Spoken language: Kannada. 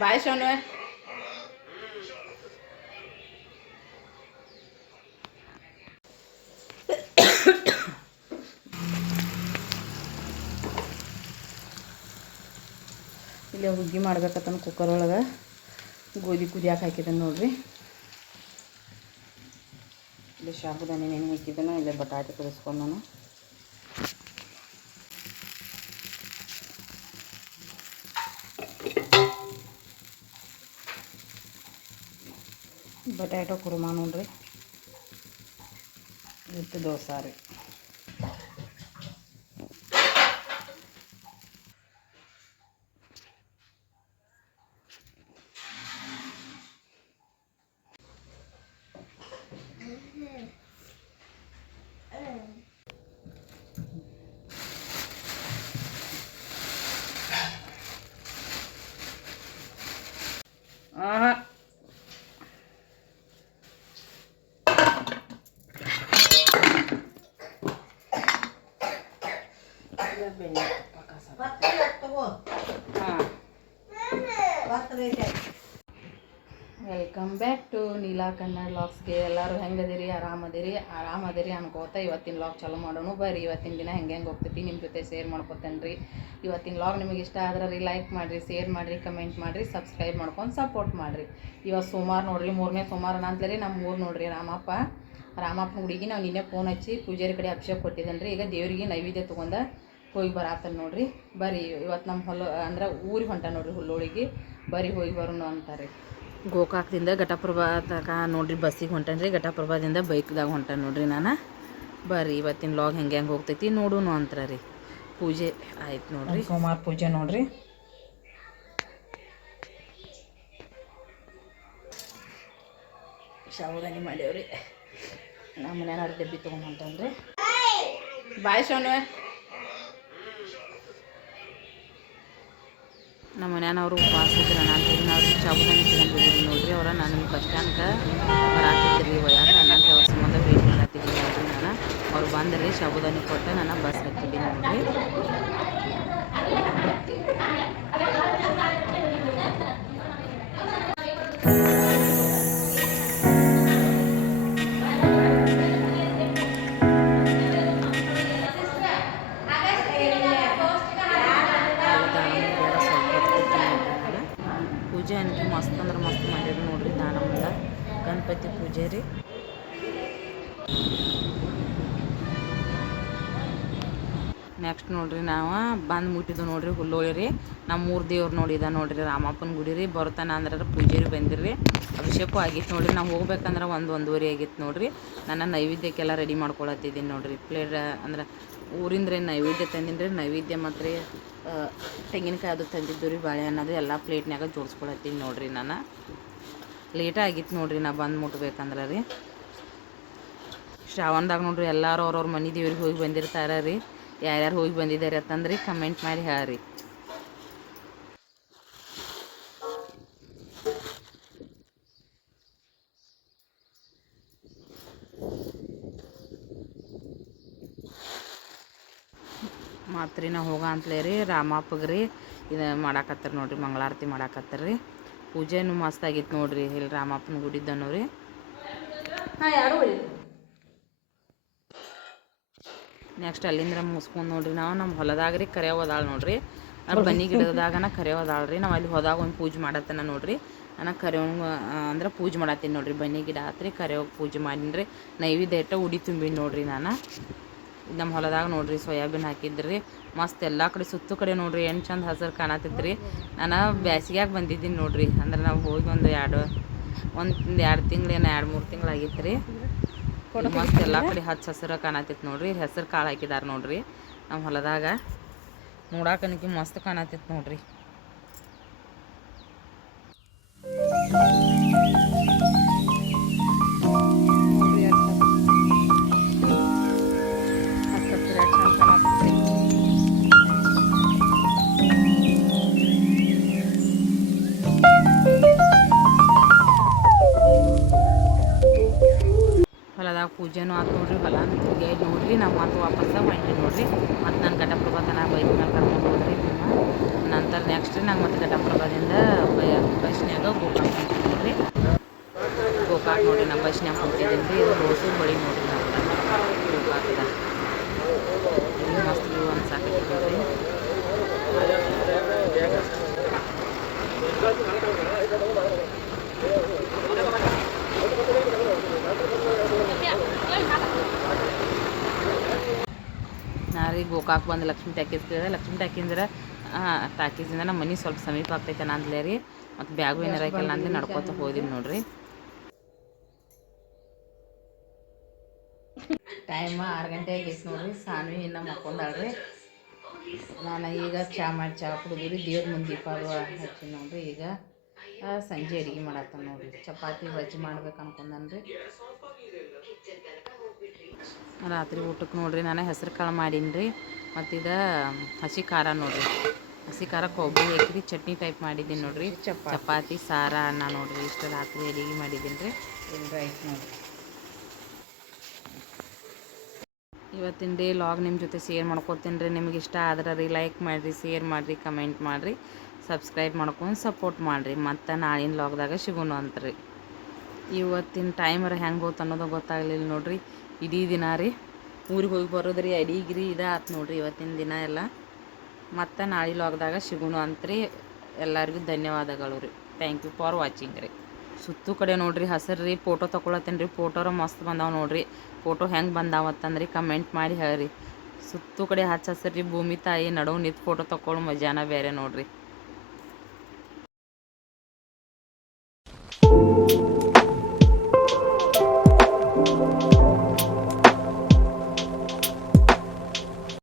ಬಾಯ್ ಸೋನು. ಇಲ್ಲೇ ಹುಗ್ಗಿ ಮಾಡ್ಬೇಕತ್ತನ ಕುಕ್ಕರ್ ಒಳಗೆ ಗೋಧಿ ಕುದಿಯಾಕೆ ಹಾಕಿದ್ದಾನೆ ನೋಡ್ರಿ. ಇಲ್ಲಿ ಶಾಬುದಾನಿ ನೆನೆ ಹಾಕಿದ್ದಾನ ಇಲ್ಲೇ ಬಟಾಟೆ ಕುದಿಸ್ಕೊಂಡು ನಾನು ಬಟಾಟೊ ಕುರ್ಮಾ ನೋಡ್ರಿ ವಿತ್ ದೋಸೆ ರೀ welcome back to Neela Kannada ಲಾಗ್ಸ್ಗೆ ಎಲ್ಲರೂ ಹೆಂಗದಿರಿ, ಆರಾಮದಿರಿ? ಆರಾಮದಿರಿ ಅನ್ಕೋತ ಇವತ್ತಿನ ಲಾಗ್ ಚಾಲೂ ಮಾಡೋಣ. ಬರ್ರಿ, ಇವತ್ತಿನ ದಿನ ಹೆಂಗೆ ಹೆಂಗೆ ಹೋಗ್ತೈತಿ ನಿಮ್ಮ ಜೊತೆ ಶೇರ್ ಮಾಡ್ಕೊತೇನೆ ರೀ ಇವತ್ತಿನ ಲಾಗ್ ನಿಮಗೆ ಇಷ್ಟ ಆದ್ರೆ ರೀ ಲೈಕ್ ಮಾಡಿರಿ ಶೇರ್ ಮಾಡಿರಿ ಕಮೆಂಟ್ ಮಾಡಿರಿ ಸಬ್ಸ್ಕ್ರೈಬ್ ಮಾಡ್ಕೊಂಡು ಸಪೋರ್ಟ್ ಮಾಡಿರಿ. ಇವತ್ತು ಸುಮಾರು ನೋಡ್ರಿ, ಮೂರನೇ ಸೋಮವಾರ ಅಂತಲೇ ನಮ್ಮ ಊರು ನೋಡ್ರಿ ರಾಮಪ್ಪ. ರಾಮಪ್ಪನ ಹುಡುಗಿ, ನಾವು ನಿನ್ನೆ ಫೋನ್ ಹಚ್ಚಿ ಪೂಜಾರಿ ಕಡೆ ಅಭಿಷೇಕ ಕೊಟ್ಟಿದ್ದೇನೆ ರೀ ಈಗ ದೇವರಿಗೆ ನೈವೇದ್ಯ ತೊಗೊಂಡ ಹೋಗಿ ಬರಾತಲ್ಲ ನೋಡ್ರಿ. ಬರ್ರಿ, ಇವತ್ತು ನಮ್ಮ ಹೊಲ, ಅಂದ್ರೆ ಊರಿಗೆ ಹೊಂಟ ನೋಡ್ರಿ ಹುಲ್ಲೋಳಿಗೆ. ಬರೀ ಹೋಗಿ ಬರೋಣ ಅಂತಾರೆ ಗೋಕಾಕ್ದಿಂದ ಘಟಪ್ರಭಾ ತಕ ನೋಡ್ರಿ ಬಸ್ಸಿಗೆ ಹೊಂಟೇನ್ರಿ ಘಟಪ್ರಭಾದಿಂದ ಬೈಕ್ದಾಗ ಹೊಂಟೆ ನೋಡ್ರಿ ನಾನು. ಬರ್ರಿ ಇವತ್ತಿನ ಲಾಗ್ ಹೆಂಗೆ ಹೆಂಗೆ ಹೋಗ್ತೈತಿ ನೋಡೂನು ಅಂತಾರೆ. ರೀ ಪೂಜೆ ಆಯ್ತು ನೋಡ್ರಿ. ಸೋಮವಾರ ಪೂಜೆ ನೋಡ್ರಿ. ಶಾವಗಾನಿ ಮಾಡ್ಯಾವ್ರಿ. ನಮ್ಮ ಮನೆಯವ್ರ ಡಬ್ಬಿ ತೊಗೊಂಡು ಹೊಂಟನ್ರಿ. ಬಾಯ್ ಶೋನು ನಮ್ಮ ಮನೆಯವರು ಉಪವಾಸ ಇದ್ರೆ ನಾನು ಹೇಳಿ ನಾವು ತಗೊಂಡಿದ್ದೀನಿ ತೊಗೊಂಡು ಹೋಗಿದ್ವಿ ನೋಡ್ರಿ, ಅವ್ರ ನಾನು ಬಸ್ ಸ್ಟ್ಯಾಂಡ್ಗೆ ಬರಾತಿದ್ರಿ ಒಯ್ಯಾಕ ನಾನು ಅವ್ರ ಸಂಬಂಧ ವೇಟ್ ಮಾಡತ್ತಿದ್ದೀನಿ ನೋಡ್ರಿ ನಾನು. ಅವ್ರು ಬಂದ್ರಿ ಶಾಬುದಾನಿ ಕೊಟ್ಟು ನಾನು ಬಸ್ ಹತ್ತಿದ್ವಿ ನೋಡ್ರಿ. ದಾನಮ್ಮನ ಪೂಜೆ ಮಸ್ತ್ ಅಂದ್ರೆ ಮಸ್ತ್ ಮಾಡ್ಯಾರ ನೋಡ್ರಿ ದಾನಮ್ಮಂದ ಗಣಪತಿ ಪೂಜೆ ರೀ. ನೆಕ್ಸ್ಟ್ ನೋಡ್ರಿ ನಾವು ಬಂದು ಮುಟ್ಟಿದ್ದು ನೋಡ್ರಿ ಹುಲ್ಲೋಳಿ ರೀ. ನಮ್ಮ ಮೂರು ದೇವ್ರು ನೋಡಿದ ನೋಡ್ರಿ ರಾಮಪ್ಪನ ಗುಡಿ ರೀ. ಬರ್ತಾನ ಅಂದ್ರೆ ಪೂಜೆ ರೀ ಬಂದಿರಿ ಅಭಿಷೇಕ ಆಗಿತ್ತು ನೋಡ್ರಿ. ನಾವು ಹೋಗ್ಬೇಕಂದ್ರೆ ಒಂದು ಒಂದೂವರೆ ಆಗಿತ್ತು ನೋಡ್ರಿ. ನನ್ನ ನೈವೇದ್ಯಕ್ಕೆಲ್ಲ ರೆಡಿ ಮಾಡ್ಕೊಳತ್ತಿದ್ದೀನಿ ನೋಡ್ರಿ. ಪ್ಲೇಟ್ ಅಂದ್ರೆ ಊರಿಂದ್ರೆ ನೈವೇದ್ಯ ತಂದಿನಿ ರೀ ನೈವೇದ್ಯ ಮಾತ್ರ ತೆಂಗಿನಕಾಯಿ ಅದು ತಂದಿದ್ದು ರೀ ಬಾಳೆಹಣ್ಣು ಅದು ಎಲ್ಲ ಪ್ಲೇಟ್ನಾಗ ಜೋಡಿಸ್ಕೊಳತ್ತೀನಿ ನೋಡಿರಿ ನಾನು. ಲೇಟ್ ಆಗಿತ್ತು ನೋಡ್ರಿ ನಾ ಬಂದು ಮುಟ್ಬೇಕಂದ್ರೆ ರೀ. ಶ್ರಾವಣದಾಗ ನೋಡ್ರಿ ಎಲ್ಲರೂ ಅವ್ರವ್ರ ಮನೆ ದೇವ್ರಿಗೆ ಹೋಗಿ ಬಂದಿರ್ತಾರೆ ರೀ. ಯಾರ್ಯಾರು ಹೋಗಿ ಬಂದಿದ್ದಾರೆ ಅಂತಂದ್ರೆ ಕಮೆಂಟ್ ಮಾಡಿ ಹೇಳ್ರಿ. ಮತ್ತು ರೀ ನಾವು ಹೋಗ ಅಂತಲೇ ರೀ ರಾಮಪ್ಪಗೆ ರೀ ಇದು ಮಾಡಾಕತ್ತಾರ ನೋಡ್ರಿ ಮಂಗಳಾರತಿ ಮಾಡಾಕತ್ತಾರ ರೀ. ಪೂಜೆನೂ ಮಸ್ತ್ ಆಗಿತ್ತು ನೋಡ್ರಿ ಇಲ್ಲಿ ರಾಮಪ್ಪನ ಗುಡಿದ್ದನು ರೀ. ಹಾಂ ಯಾರು ನೆಕ್ಸ್ಟ್ ಅಲ್ಲಿಂದ ಮುಗಿಸ್ಕೊಂಡು ನೋಡ್ರಿ ನಾವು ನಮ್ಮ ಹೊಲದಾಗ ರೀ ಕರೆ ಹೋದಾಳ ನೋಡ್ರಿ. ನಮ್ಮ ಬನ್ನಿ ಗಿಡದಾಗನ ಕರೆ ಹೋದಾಳ ರೀ ನಾವು ಅಲ್ಲಿ ಹೋದಾಗ ಒಂದು ಪೂಜೆ ಮಾಡತ್ತನ ನೋಡ್ರಿ. ನಾನು ಕರೆ ಅಂದ್ರೆ ಪೂಜೆ ಮಾಡತ್ತೀನಿ ನೋಡ್ರಿ ಬನ್ನಿ ಗಿಡ ಆತ್ರಿ ಕರೆ ಹೋಗಿ ಪೂಜೆ ಮಾಡೀನಿ ರೀ ನೈವೇದ್ಯ ಇಟ್ಟ ಉಡಿ ತುಂಬಿನಿ ನೋಡ್ರಿ ನಾನು. ನಮ್ಮ ಹೊಲದಾಗ ನೋಡ್ರಿ, ಸೋಯಾಬೀನ್ ಹಾಕಿದ್ರಿ. ಮಸ್ತ್ ಎಲ್ಲ ಕಡೆ ಸುತ್ತು ಕಡೆ ನೋಡ್ರಿ, ಏನು ಚಂದ ಹಸಿರು ಕಾಣತಿದ್ರಿ ನಾನು ಬ್ಯಾಸಿಗ್ಯಾಗ ಬಂದಿದ್ದೀನಿ ನೋಡ್ರಿ, ಅಂದ್ರೆ ನಾವು ಹೋಗಿ ಒಂದು ಎರಡು ಒಂದು ಎರಡು ತಿಂಗಳೇನು ಎರಡು ಮೂರು ತಿಂಗಳು ಆಗಿತ್ತು ರೀ ಮಸ್ತ್ ಎಲ್ಲ ಕಡೆ ಹಚ್ಚ ಹಸಿರು ಕಾಣತ್ತಿತ್ತು ನೋಡ್ರಿ, ಹೆಸರು ಕಾಳು ಹಾಕಿದಾರೆ ನೋಡ್ರಿ ನಮ್ಮ ಹೊಲದಾಗ. ನೋಡಾಕನಿಗೆ ಮಸ್ತ್ ಕಾಣತಿತ್ತು ನೋಡ್ರಿ ನೋಡ್ರಿ. ಪೂಜೆನೂ ಆತು ನೋಡ್ರಿ, ಹೊಲ ತಿರ್ಗ್ಯಾಡಿ ನೋಡ್ರಿ, ನಾವು ಮತ್ತು ವಾಪಸ್ಸ ಹೊಂಟಿ ನೋಡ್ರಿ. ಮತ್ತು ನಾನು ಘಟಪ್ರಭಾತನ ಬೈಕ್ ಮೇಲೆ ಕರ್ಕೊಂಡು ಹೋದ್ರಿ ನಿಮ್ಮ. ನಂತರ ನೆಕ್ಸ್ಟ್ ನಂಗೆ ಮತ್ತು ಘಟಪ್ರಭಾದಿಂದ ಬಸ್ನ್ಯಾಗ ಗೋಕಾಕ್ ನೋಡ್ರಿ. ಗೋಕಾಕ್ ನೋಡ್ರಿ ನಮ್ಮ ಬಸ್ನ್ಯಾಗ ಹೋಗ್ತಿದ್ದೀನಿ ರೀ, ಇದು ರೋಸೂರು ಬಳಿ ನೋಡ್ರಿ ನಾವು ಗೋಕಾಕ್ದ ಇಲ್ಲಿ ಮಸ್ತ್ ವ್ಯೂ ಅನ್ಸಾಕತ್ತಿ ನೋಡ್ರಿ ನಾ ರೀ ಗೋಕಾಕ್ ಬಂದು ಲಕ್ಷ್ಮೀ ಟ್ಯಾಕೀಸ್ ಕೇಳಿದೆ ಲಕ್ಷ್ಮೀ ಟ್ಯಾಕಿಂದ್ರೆ ಟ್ಯಾಕೀಸಿಂದ ನಮ್ಮ ಮನೆ ಸ್ವಲ್ಪ ಸಮೀಪ ಆಗ್ತೈತೆ ಅಂದ್ಲೇ ರೀ. ಮತ್ತು ಬ್ಯಾಗು ಏನಾರ ಐತೆ ಅಂದ್ರೆ ನಡ್ಕೊತ ಹೋದಿವಿ ನೋಡ್ರಿ. ಟೈಮ್ ಆರು ಗಂಟೆ ಆಗೈತೆ ನೋಡ್ರಿ, ಸಾನ್ವಿ ಇನ್ನ ಮಕ್ಕೊಂಡಾಳ್ರಿ ನಾನು ಈಗ ಚಾ ಮಾಡಿ ಚಾ ಕುಡಿದ್ರಿ ದೇವ್ರ ಮುಂದೆ ದೀಪ ಹಚ್ಚಿ ನೋಡ್ರಿ ಈಗ. ಸಂಜೆ ಅಡುಗೆ ಮಾಡತ್ತ ನೋಡ್ರಿ. ಚಪಾತಿ, ಬಜ್ಜಿ ಮಾಡ್ಬೇಕು ಅನ್ಕೊಂಡನ್ರಿ. ರಾತ್ರಿ ಊಟಕ್ಕೆ ನೋಡ್ರಿ ನಾನು ಹೆಸರು ಕಾಳು ಮಾಡೀನಿ ರೀ ಮತ್ತು ಇದು ಹಸಿ ಖಾರ ನೋಡ್ರಿ. ಹಸಿ ಖಾರ ಕೊಬ್ಬರಿ ಹಾಕಿರಿ ಚಟ್ನಿ ಟೈಪ್ ಮಾಡಿದ್ದೀನಿ ನೋಡ್ರಿ. ಚಪಾತಿ. ಚಪಾತಿ ಸಾರ ಅನ್ನ ನೋಡ್ರಿ. ಇಷ್ಟು ರಾತ್ರಿ ಅಡಿಗೆ ಮಾಡಿದ್ದೀನಿ ರೀ ರೈಸ್ ನೋಡ್ರಿ. ಇವತ್ತಿನ ಡೇ ಲಾಗ್ ನಿಮ್ಮ ಜೊತೆ ಶೇರ್ ಮಾಡ್ಕೊತೀನಿ ರೀ ನಿಮ್ಗೆ ಇಷ್ಟ ಆದ್ರೆ ರೀ ಲೈಕ್ ಮಾಡಿರಿ ಶೇರ್ ಮಾಡಿರಿ ಕಮೆಂಟ್ ಮಾಡಿರಿ. ಸಬ್ಸ್ಕ್ರೈಬ್ ಮಾಡ್ಕೊಂಡು ಸಪೋರ್ಟ್ ಮಾಡಿರಿ. ಮತ್ತು ನಾಳಿನ ಲಾಗ್ದಾಗ ಸಿಗೋಣ ಅಂತ ರೀ ಇವತ್ತಿನ ಟೈಮರ್ ಹೆಂಗೆ ಹೋತು ಅನ್ನೋದು ಗೊತ್ತಾಗಲಿಲ್ಲ ನೋಡ್ರಿ. ಇಡೀ ದಿನ ರೀ. ಊರಿಗೆ ಹೋಗಿ ಬರೋದ್ರಿ ಅಡಿಗಿರಿ ಇದೇ ಆತು ನೋಡ್ರಿ ಇವತ್ತಿನ ದಿನ ಎಲ್ಲ. ಮತ್ತು ನಾಳೆ ಲಾಗ್ದಾಗ ಸಿಗೋಣ ಅಂತ್ರಿ ಎಲ್ಲರಿಗೂ ಧನ್ಯವಾದಗಳು ರೀ. ಥ್ಯಾಂಕ್ ಯು ಫಾರ್ ವಾಚಿಂಗ್ ರೀ. ಸುತ್ತು ಕಡೆ ನೋಡ್ರಿ, ಹಸಿರು ರೀ ಫೋಟೋ ತೊಗೊಳತ್ತೇನೆ ರೀ. ಫೋಟೋರ ಮಸ್ತ್ ಬಂದಾವೆ ನೋಡ್ರಿ. ಫೋಟೋ ಹೆಂಗೆ ಬಂದಾವತ್ತಂದ್ರಿ ಕಮೆಂಟ್ ಮಾಡಿ ಹೇಳ್ರಿ. ಸುತ್ತು ಕಡೆ ಹಚ್ಚ ಹಸಿರು ಭೂಮಿ ತಾಯಿ ನಡುವು ನಿಂತು ಫೋಟೋ ತೊಗೊಳ್ಳೋ ಮಜಾನ ಬೇರೆ ನೋಡ್ರಿ.